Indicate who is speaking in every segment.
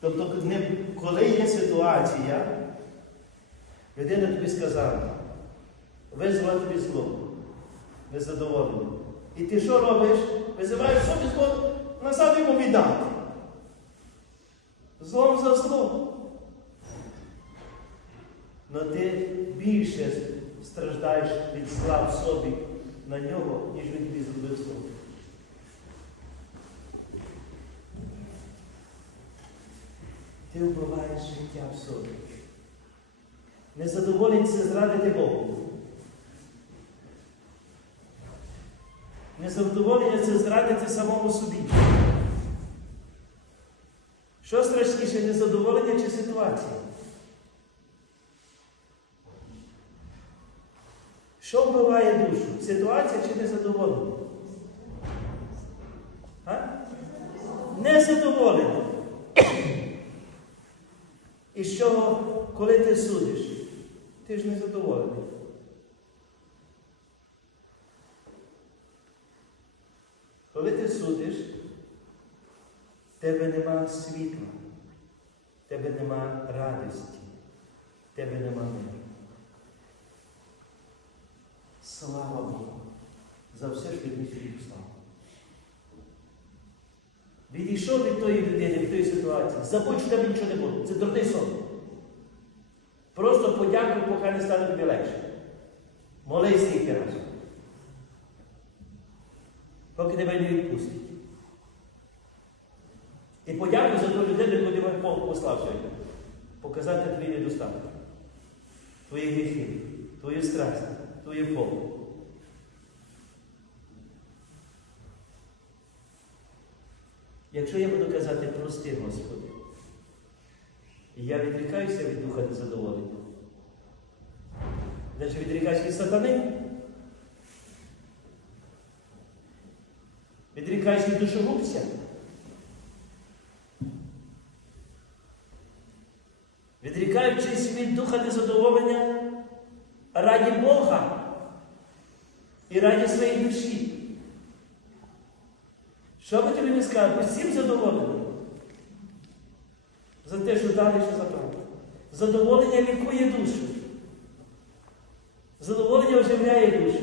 Speaker 1: Тобто, коли є ситуація, людина тобі сказала, визвала тобі зло, незадоволення. І ти що робиш? Визиваєш собі зло, назад йому віддати. Злом за зло. Но ти більше страждаєш від зла в собі на нього, ніж він тобі зробив зло. Ти вбиваєш життя в собі. Незадоволення це зрадити Богу. Незадоволення це зрадити самому собі. Що страшніше, незадоволення чи ситуація? Що вбиває душу? Ситуація чи незадоволення? А? Незадоволення. І що, коли ти судиш, ти ж незадоволений. Коли ти судиш, в тебе нема світла, в тебе нема радості, тебе нема миру. Слава Богу за все, що сьогодні став. Відійшов від тої людини, від тої ситуації. Забудь, що тебе нічого не було. Це дурний сон. Просто подякуй, поки не стане тобі легше. Молись скільки разів. Поки тебе не відпустить. І подякуй за ту людину, тебе Бог послав сьогодні. Показати твій недостаток, твої гріхи, твою страсть, твою помилку. Якщо я буду казати прости, Господи, я відрікаюся від духа незадоволення, значить відрікаюся від сатани, відрікаюся від душогубця, відрікаючись від духа незадоволення раді Бога і раді своєї душі. Що би тобі не сказати? Усім задоволені. За те, що далі, що забрали. Задоволення лікує душу. Задоволення оживляє душу.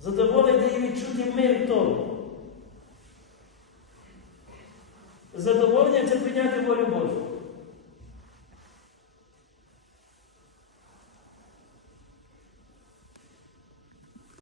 Speaker 1: Задоволення дає відчуття мир тому. Задоволення це прийняти волю Божу.